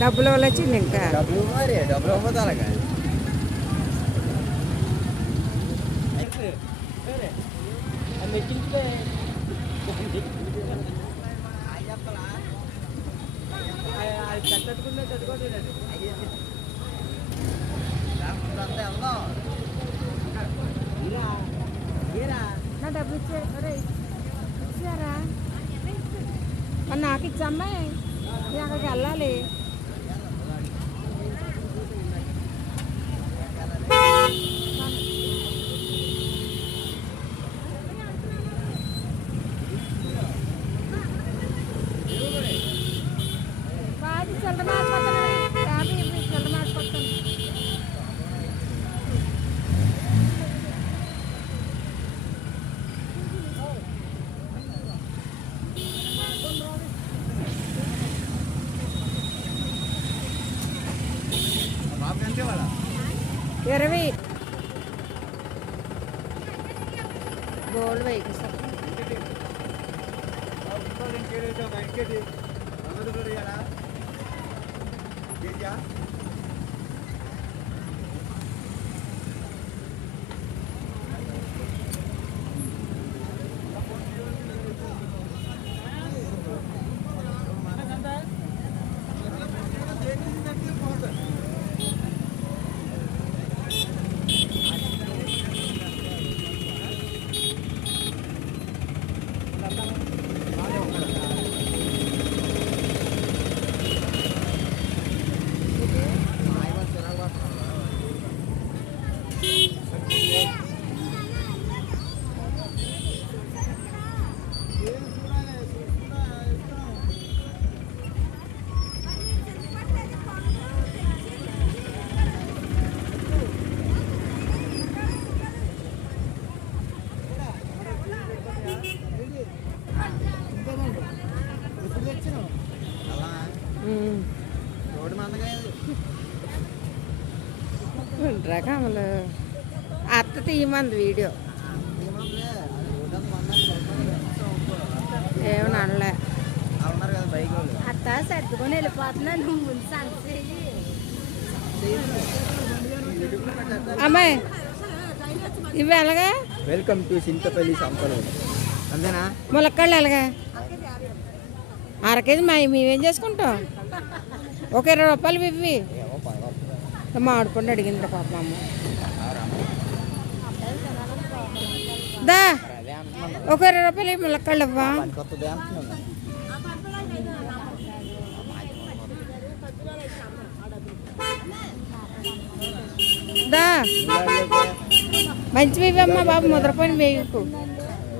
డబ్బులు వల్ల వచ్చింది ఇంకా డబ్బులు అవ్వదు అలాగా నా డబ్బులు ఇచ్చారా మరి నాకు ఇచ్చమ్మా నేను అక్కడికి వెళ్ళాలి ఇరవై గోల్డ్ వెహికల్స్ రకములు అత్త తీయమంది వీడియో ఏమని అనలే అత్త సర్దుకొని వెళ్ళిపోతున్నాను ముందు అమ్మాయి ఇవి ఎలాగా వెల్కమ్ టు చింతపల్లి సంపలు అంతేనా ములక్కాళ్ళు ఎలాగా అరకేజీ మేమేం చేసుకుంటాం ఒక 20 రూపాయలు ఇవి మామిడి పండు అడిగింది పాప అమ్మ దా ఒక 20 రూపాయలు ములక్కాళ్ళు ఇవ్వా దా మంచివి ఇవ్వమ్మా బాబు ముద్రపోయిన వేయకు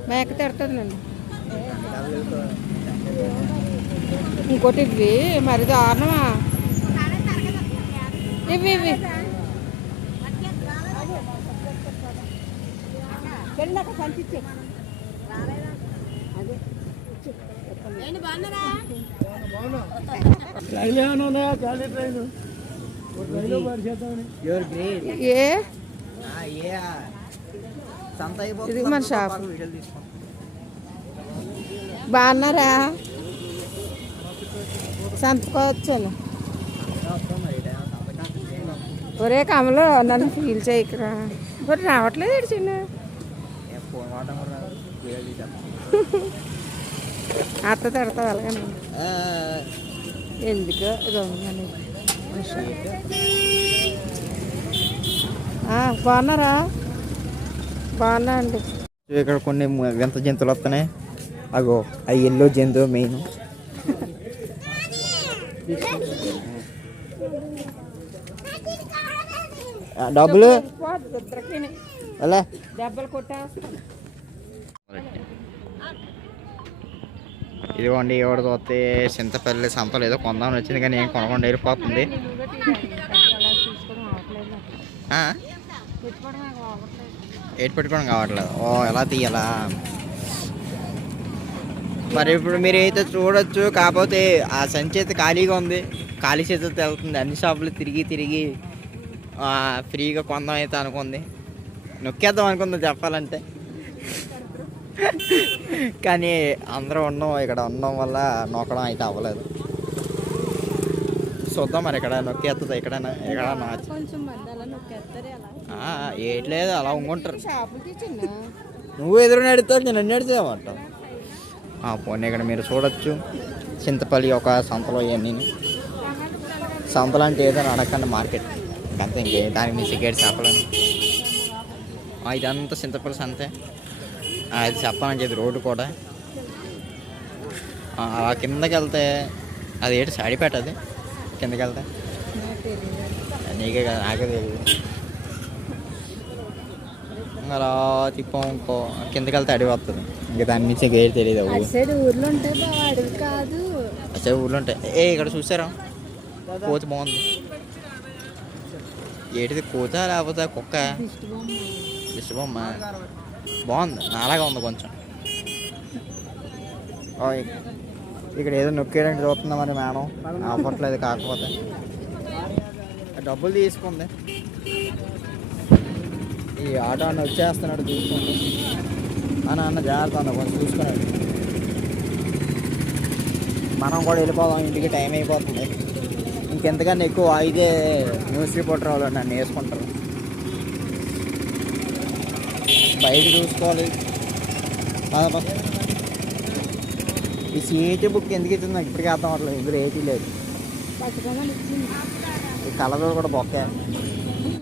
మేక తిడుతుంది నన్ను ఇంకోటి ఇవి మరి దారుణమా ఇవి ఇవి ఇది మన షాప్ బాగున్నారా సంతకోవచ్చాను ఒరే కమలో నన్ను ఫీల్ చేయకరా మరి రావట్లేదు ఏడు చిన్న అత్త తిడతావు అలాగని ఎందుకో గమని బాగున్నారా బాగున్నా అండి ఇక్కడ కొన్ని వింత జంతువులు వస్తున్నాయి అగో ఆ ఎల్లో జంతువు మెయిన్ డబ్బులు అలా దెబ్బలు కొట్టేస్తాను ఇదిగోండి ఎవరు చూస్తే చింతపల్లి సంతలు ఏదో కొందామని వచ్చింది కానీ ఏం కొనకుండా వెళ్ళిపోతుంది ఎటు పెట్టుకోవడం కావట్లేదు ఓ ఎలా తీయాలా మరి ఇప్పుడు మీరు అయితే చూడొచ్చు కాకపోతే ఆ సంచి అయితే ఖాళీగా ఉంది ఖాళీ చేతితో వెళ్తుంది అన్ని షాపులు తిరిగి తిరిగి ఫ్రీగా కొందాం అయితే అనుకుంది, నొక్కేద్దాం అనుకుందాం చెప్పాలంటే. కానీ అందరూ ఇక్కడ ఉండడం వల్ల నొక్కడం అయితే అవ్వలేదు. చూద్దాం మరి ఇక్కడ నొక్కేస్తుంది ఎక్కడైనా కొంచెం మంది అలా నొక్కేస్తారు అలా. ఏట్లేదు అలా ఉంగుంటారు. షాపుకి చిన్న నువ్వు ఎదురు నడుతావు, నేను అన్ని నడిచేవాటావు. పోనీ ఇక్కడ మీరు చూడొచ్చు చింతపల్లి ఒక సంతలో ఇవన్నీ. సంతలు అంటే ఏదైనా అడగండి మార్కెట్ అంతే, ఇంకే దానికి మీ సిగరెట్ చెప్పలేను. ఇదంతా చింతపల్లి సంతే. అది చెప్పాలని చెప్పి రోడ్డు కూడా అలా కిందకి వెళ్తే అది ఏంటి సాడిపేట, అది కిందకి వెళ్తే నీకే కదా, నాకే తెలియదు. అలా తిప్పాం ఇంకో కిందకి వెళ్తే అడిగి వస్తుంది, ఇంకా దాని నుంచి గేట్ తెలియదు. ఊర్లో ఉంటే అడవి కాదు, అసలు ఊర్లో ఉంటాయి. ఇక్కడ చూసారా కోతి బాగుంది. ఏంటిది కోత లేకపోతే కుక్క? దిష్టిబొమ్మ బాగుంది, నాలాగా ఉంది కొంచెం. ఇక్కడ ఏదో నొక్కేయడానికి చూస్తుందా మరి మేడం, ఆపట్లేదు. కాకపోతే డబ్బులు తీసుకుంది. ఈ ఆటో అన్న వచ్చేస్తున్నాడు తీసుకుంది. అన్న జాగ్రత్త అన్న, కొంచెం చూసుకున్నాడు. మనం కూడా వెళ్ళిపోదాం, ఇంటికి టైం అయిపోతుంది. ఇంకెంతకన్నా ఎక్కువ అయితే న్యూస్ రిపోర్టర్ వాళ్ళు నన్ను వేసుకుంటారు. బయట చూసుకోవాలి. ఈ సిఐటి బుక్ ఎందుకు ఇచ్చింది నాకు ఇప్పటికీ అర్థం అవ్వట్లేదు. ఇందులో ఏటీ లేదు. ఈ కలర్ కూడా బొక్కే.